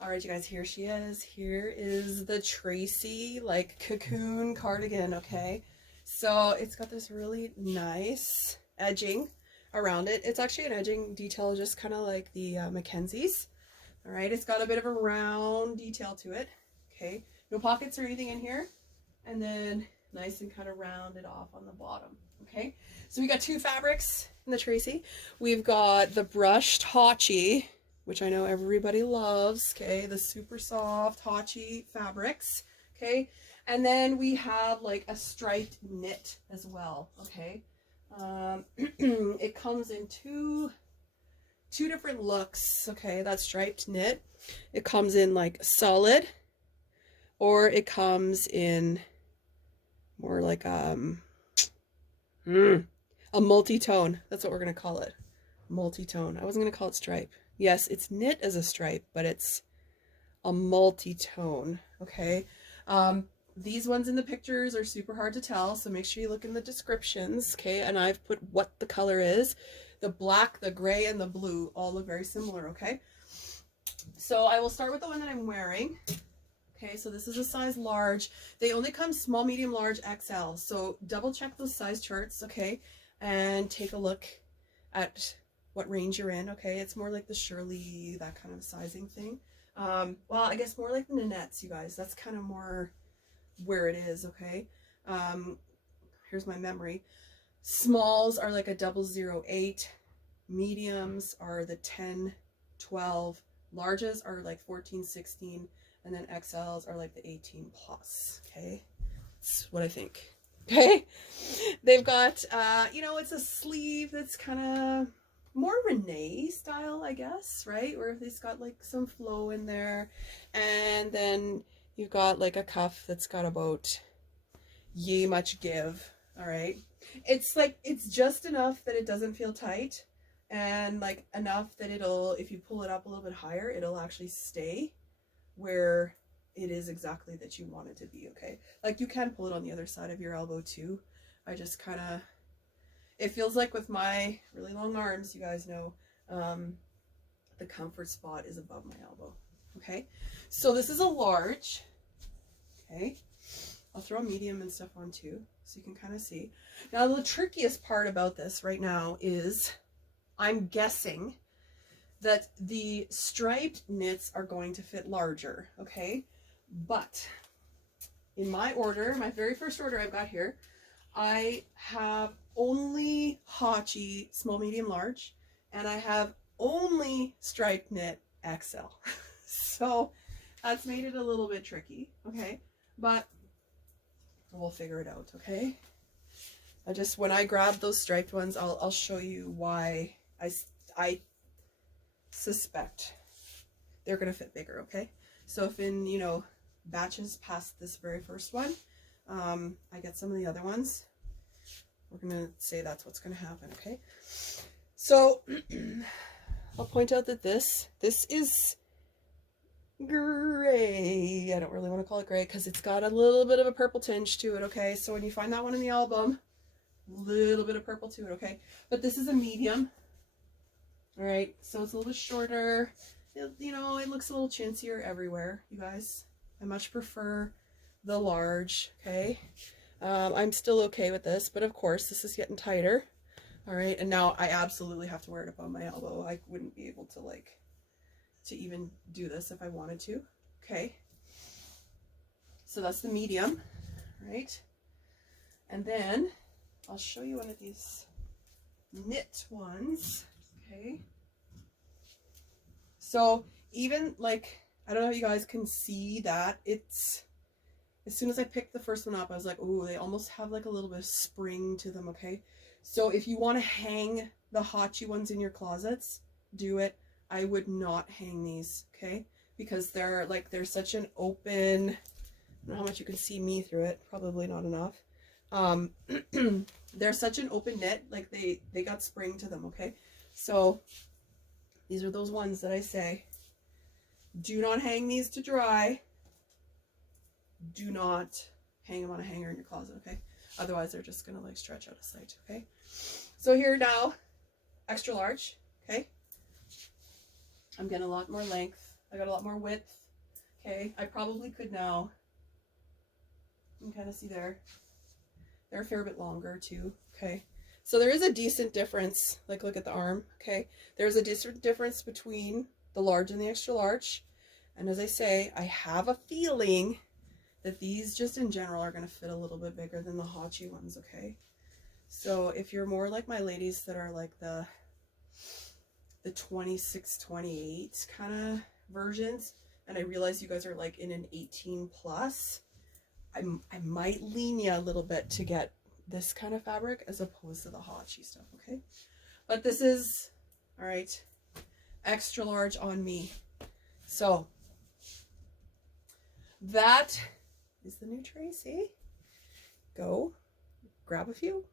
All right, you guys, here she is. Here is the Tracy, like, Cocoon cardigan, okay? So it's got this really nice edging around it. It's actually an edging detail just kind of like the Mackenzie's. All right, it's got a bit of a round detail to it, okay? No pockets or anything in here. And then nice and kind of rounded off on the bottom, okay? So we got two fabrics in the Tracy. We've got the brushed Hachi, which I know everybody loves, okay? The super soft Hachi fabrics, okay? And then we have like a striped knit as well, okay? It comes in two different looks, okay? That striped knit. It comes in like solid, or it comes in more like a multi-tone. That's what we're gonna call it. Multi-tone. I wasn't gonna call it stripe. Yes, it's knit as a stripe, but it's a multi-tone, okay? These ones in the pictures are super hard to tell, so make sure you look in the descriptions, okay? And I've put what the color is. The black, the gray, and the blue all look very similar, okay? So I will start with the one that I'm wearing. Okay, so this is a size large. They only come small, medium, large, XL. So double check those size charts, okay? And take a look at what range you're in, okay? It's more like the Shirley, that kind of sizing thing. Well, I guess more like the Nanette's, you guys. That's kind of more where it is, okay? Here's my memory. Smalls are like a 008. Mediums are the 10, 12. Larges are like 14, 16. And then XLs are like the 18 plus, okay? That's what I think, okay? They've got, it's a sleeve that's kind of more Renee style, I guess, right? Where it's got like some flow in there. And then you've got like a cuff that's got about yay much give, all right? It's like, it's just enough that it doesn't feel tight, and like enough that it'll, if you pull it up a little bit higher, it'll actually stay where it is exactly that you want it to be, okay? Like you can pull it on the other side of your elbow too. I just kind of, it feels like with my really long arms, you guys know, the comfort spot is above my elbow, okay? So this is a large, okay? I'll throw a medium and stuff on too, so you can kind of see. Now the trickiest part about this right now is I'm guessing that the striped knits are going to fit larger, okay? But in my order, my very first order I've got here, I have only Hachi small, medium, large, and I have only striped knit XL. So that's made it a little bit tricky, okay? But we'll figure it out, okay? When I grab those striped ones, I'll show you why I suspect they're gonna fit bigger, okay? So if in, batches past this very first one, I get some of the other ones, we're gonna say that's what's gonna happen, okay? So I'll point out that this is gray. I don't really want to call it gray because it's got a little bit of a purple tinge to it, okay? So when you find that one in the album, a little bit of purple to it, okay? But this is a medium. All right, so it's a little bit shorter. It looks a little chintzier everywhere, you guys. I much prefer the large, okay? I'm still okay with this, but of course, this is getting tighter. All right, and now I absolutely have to wear it up on my elbow. I wouldn't be able to, to even do this if I wanted to, okay? So that's the medium, right? And then I'll show you one of these knit ones. Okay, so even I don't know if you guys can see that it's, as soon as I picked the first one up, I was like, oh, they almost have like a little bit of spring to them, okay? So if you want to hang the Hachi ones in your closets, do it. I would not hang these, okay? Because they're such an open, I don't know how much you can see me through it, probably not enough. They're such an open knit, like they got spring to them, okay? So these are those ones that I say, do not hang these to dry. Do not hang them on a hanger in your closet, okay? Otherwise they're just gonna stretch out of sight, okay? So here now, extra large, okay? I'm getting a lot more length I got a lot more width. Okay, I probably could now. You can kind of see there. They're a fair bit longer too. Okay, so there is a decent difference. Like, look at the arm. Okay, there's a decent difference between the large and the extra large. And as I say, I have a feeling that these just in general are going to fit a little bit bigger than the Hachi ones. Okay, so if you're more like my ladies that are like the 26, 28 kind of versions, and I realize you guys are like in an 18 plus, I might lean you a little bit to get this kind of fabric as opposed to the Hachi stuff, okay? But this is, all right, extra large on me. So that is the new Tracy. Go grab a few.